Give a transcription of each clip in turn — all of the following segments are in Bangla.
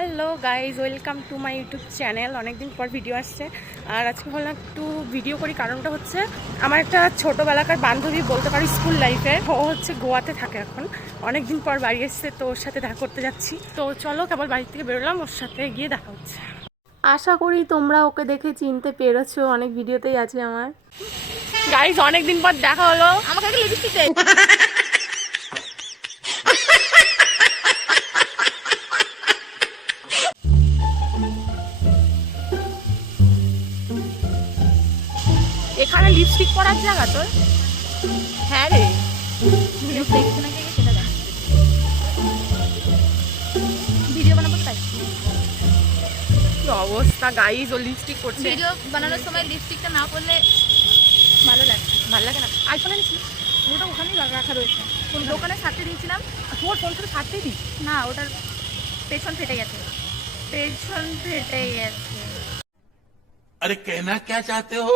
Hello guys, welcome to my YouTube channel. অনেকদিন পর ভিডিও আসছে আর আজকে ভাবলাম একটু ভিডিও করি। কারণটা হচ্ছে আমার একটা ছোটোবেলাকার বান্ধবী বলতে পারি, স্কুল লাইফে। ও হচ্ছে গোয়াতে থাকে এখন, অনেকদিন পর বাড়ি এসছে, তো ওর সাথে দেখা করতে যাচ্ছি। তো চলো, কেবল বাড়ি থেকে বেরোলাম, ওর সাথে গিয়ে দেখা হচ্ছে। আশা করি তোমরা ওকে দেখে চিনতে পেরেছো, অনেক ভিডিওতেই আছে আমার। গাইজ, অনেকদিন পর দেখা হলো। আমাকে একটা লিপস্টিক দে। এখানে লিপস্টিক পরার জায়গা তোর? হ্যাঁ রে, ভিডিও বানাবো তাই। কি অবস্থা গাইজ, ও লিপস্টিক করছে। ভিডিও বানানোর সময় লিপস্টিকটা না পরলে ভালো লাগে না। আইফোনে নিচ্ছি, ওটা ওখানেই রাখা রয়েছে। কোন দোকানে ছাড়তে দিয়েছিলাম, তোর ফোন থেকে ছাড়তেই দিই না, ওটার পেছন ফেটে গেছে। अरे कहना क्या चाहते हो?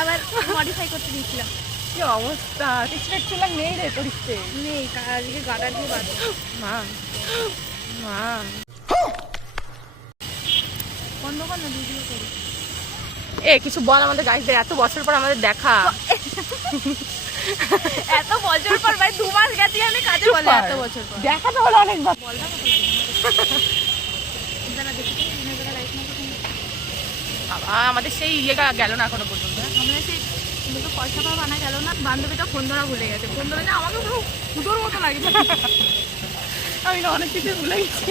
আবার মডিফাই করতে দিয়েছিলাম। কি অবস্থা, টিকটক চুলা নেই রে তোর? নেই, আজকে গাডা দিয়ে বাঁধো। মা বন্ধ কর না, ভিডিও করি। এ কিছু বল আমাদের গাইজদের, এত বছর পর আমাদের দেখা। এত বছর পর ভাই, 2 মাস গেছি আমি কাজে। বলে এত বছর পর দেখা তো হলো অনেকবার। বল না কত লাগে যারা দেখেছি দিনের লাইফ না কত। বাবা, আমাদের সেই ইয়ে গেল না এখনো পর্যন্ত। আমরা সেই কিন্তু পয়সা পাওয়া বানা গেল না। বান্ধবীটা ফোন ধরা ভুলে গেছে। ফোন ধরে না আমাকে পুরো উদোর মতো লাগছে। আমি না অনেক কিছু ভুলে গেছি।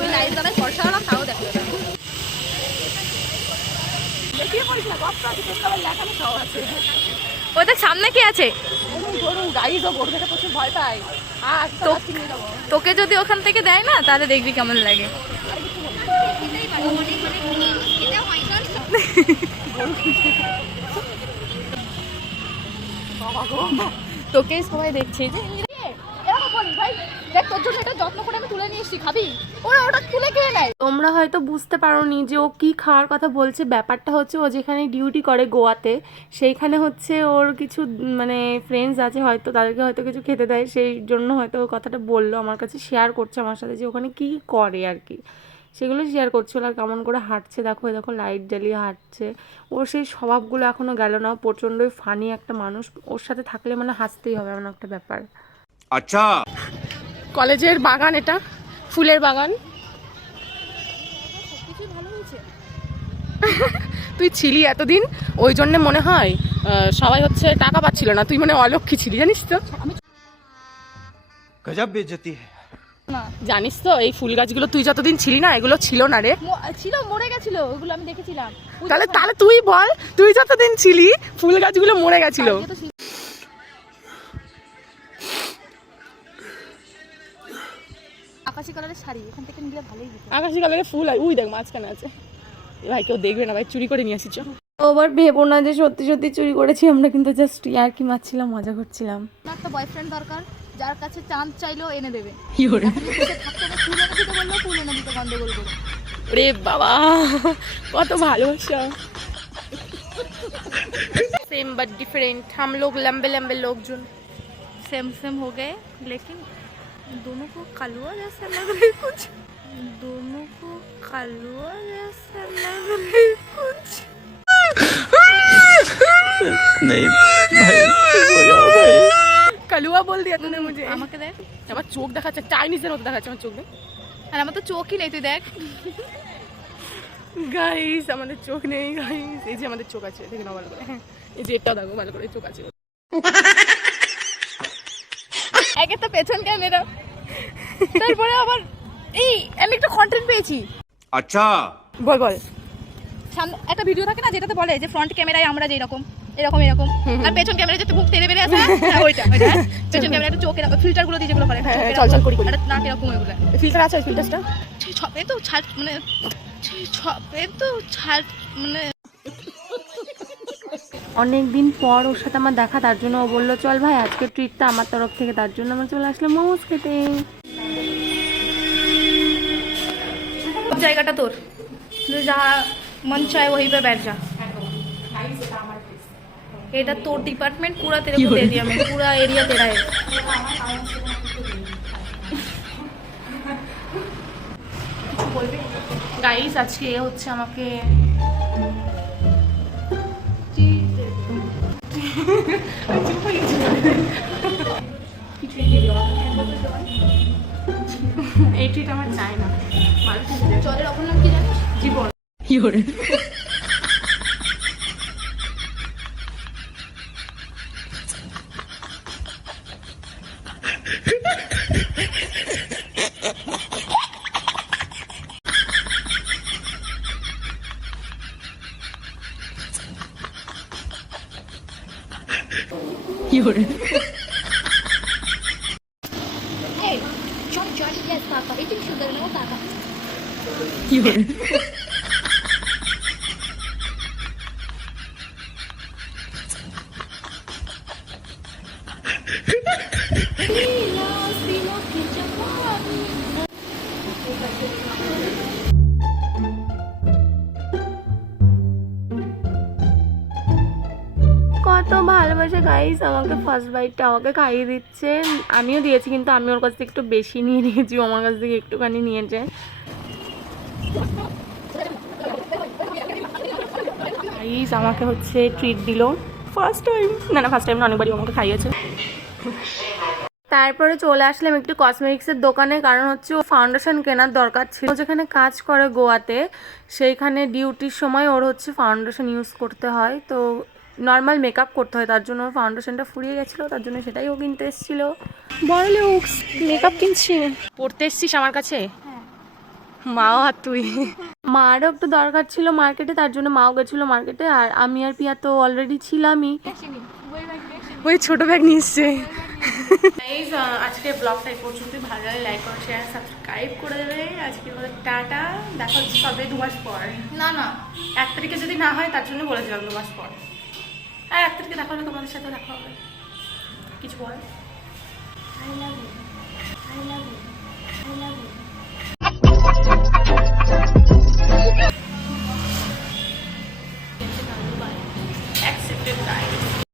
ওই লাইফ দামে খরচা হলো, তাও দেখো না। দেখিয়ে পড়িস না, গপ আছে তোর লেখানো সব আছে। ওই দেখ সামনে কি আছে। গরু, গাইজ ও গরু দেখে প্রচুর ভয় পায়। আর তোকে যদি ওখান থেকে দেয় না, তাহলে দেখবি কেমন লাগে। তোকে সবাই দেখছে যে তোমরা হয়তো বুঝতে পারোনি যে ও কি খাওয়ার কথা বলছে। ব্যাপারটা হচ্ছে, ও যেখানে ডিউটি করে গোয়াতে, সেইখানে হচ্ছে ওর কিছু মানে ফ্রেন্ডস আছে, হয়তো তাদেরকে হয়তো কিছু খেতে দেয়, সেই জন্য হয়তো ও কথাটা বললো আমার কাছে, শেয়ার করছে আমার সাথে যে ওখানে কি করে আর কি, সেগুলো শেয়ার করছিল। আর কেমন করে হাঁটছে দেখো, দেখো লাইট জ্বালিয়ে হাঁটছে। ওর সেই স্বভাবগুলো এখনো গেল না। প্রচণ্ডই ফানি একটা মানুষ, ওর সাথে থাকলে মানে হাসতেই হবে এমন একটা ব্যাপার। अच्छा, কলেজের বাগান, এটা ফুলের বাগান। তুই ছিলি এতদিন, ওই জন্য মনে হয় সবাই হচ্ছে টাকা পাচ্ছিল না। তুই মানে অলক্ষী ছিলি, জানিস তো? गजब बेइज्जती है। জানিস তো, এই ফুল গাছগুলো তুই যতদিন ছিলি না, এগুলো ছিল না রে। ছিল, মরে গেছিল ওগুলো, আমি দেখেছিলাম। তাহলে তুই বল, তুই যতদিন ছিলি ফুল গাছগুলো মরে গেছিল। আকাশি কালারের শাড়ি এখান থেকে নিলে ভালোই দিত। আকাশি কালারের ফুল, আর ওই দেখ মাঝখানে আছে। ভাই কেউ দেখবে না ভাই, চুরি করে নিয়ে আসিস। ওবার ভেবো না যে সত্যি সত্যি চুরি করেছি আমরা, কিন্তু জাস্ট আর কি মারছিলাম, মজা করছিলাম। একটা বয়ফ্রেন্ড দরকার, যার কাছে চান্স চাইলেও এনে দেবে। ফুল এনে দিতে গন্ডগোল করে। ওরে বাবা, কত ভালোবাসা। सेम बट डिफरेंट, हम लोग लंबे लंबे लोग जो सेम हो गए, लेकिन दोनों को कलुआ जैसा लग रहा है कुछ। दोनों को कलुआ जैसा लग रहा है कुछ। नहीं भाई, हो जाओ भाई। कलुआ बोल दिया तूने मुझे। আমাকে দেখ, আমার চোখ দেখাচ্ছে, চাইনিজের মতো দেখাচ্ছে আমার চোখ। দেখ, আর আমার তো চোখই নেই, তুই দেখ। গাইস আমাদের চোখ নেই গাইস। এই যে আমাদের চোখ আছে, দেখে নাও ভালো করে। হ্যাঁ, এই যে এটাও দেখো ভালো করে, চোখ আছে। একে তো পেছন ক্যামেরা, তারপরে আবার এই আমি একটা কন্টেন্ট পেয়েছি। अच्छा, বল বল। সামনে একটা ভিডিও থাকে না, যেটাতে বলে যে ফ্রন্ট ক্যামেরায় আমরা যেই রকম এরকম, আর পেছন ক্যামেরায় যেতে মুখ তেড়ে বেড়ে আসে না, ওইটা পেছন ক্যামেরায় একটা চোখ এরকম ফিল্টার গুলো দিয়ে যেগুলো করে, চল করি একটা নাক এরকম, ওইগুলো ফিল্টার আছে। ওই ফিল্টারটা ছপে তো ছাড় মানে মানে অনেক দিন পর ওর সাথে আমার দেখা, তার জন্য ও বললো চল ভাই আজকে ট্রিটটা আমার তরফ থেকে। তার জন্য আমরা চলে আসলাম মোমোস খেতে। জায়গাটা তোর, যা মন চায় वहीं पे बैठ जा। এটা তোর ডিপার্টমেন্ট, पूरा तेरे को दे दिया मैं, पूरा एरिया तेरा है। গাইস আজকে হচ্ছে আমাকে এই ট্রিট আমার চাই না। জলের অপর নাম কি জানিস? জীবন। Hey, Johnny, yes, Papa. Eating sugar, no, Papa. কত ভালোবাসে গাইস আমাকে, ফার্স্ট বাইটটা আমাকে খাইয়ে দিচ্ছে। আমিও দিয়েছি কিন্তু আমি ওর কাছ থেকে একটু বেশি নিয়ে নিয়েছি, ও আমার কাছ থেকে একটুখানি নিয়েছে। গাইস আমাকে হচ্ছে ট্রিট দিল ফার্স্ট টাইম, না ফার্স্ট টাইম না, অনেকবারই আমাকে খাইয়েছে। তারপরে চলে আসলাম একটু কসমেটিক্সের দোকানে, কারণ হচ্ছে ও ফাউন্ডেশন কেনার দরকার ছিল। যেখানে কাজ করে গোয়াতে, সেইখানে ডিউটির সময় ওর হচ্ছে ফাউন্ডেশন ইউজ করতে হয়, তো নর্মাল মেকআপ করতে হয়, তার জন্য ওর ফাউন্ডেশনটা ফুরিয়ে গেছিলো, তার জন্য সেটাই ও কিনতে এসেছিলো। বড়লে ও মেকআপ কিনছি, পড়তে এসছিস আমার কাছে? মাও আর তুই। মারও একটু দরকার ছিল মার্কেটে, তার জন্য মাও গেছিলো মার্কেটে, আর আমি আর পিয়া তো অলরেডি ছিলামই। ওই ছোট ব্যাগ নিচ্ছে। আজকে ব্লগটা এই পর্যন্তই। ভালো লাগে লাইক করো, শেয়ার, সাবস্ক্রাইব করে দেবে। আজকে টাটা, দেখা হচ্ছে তবে 2 মাস পর। না 1 তারিখে যদি না হয় তার জন্য বলেছিলাম 2 মাস পর। আর 1 তারিখে দেখা হলে তোমাদের সাথে দেখা হবে। কিছু বল। I love you.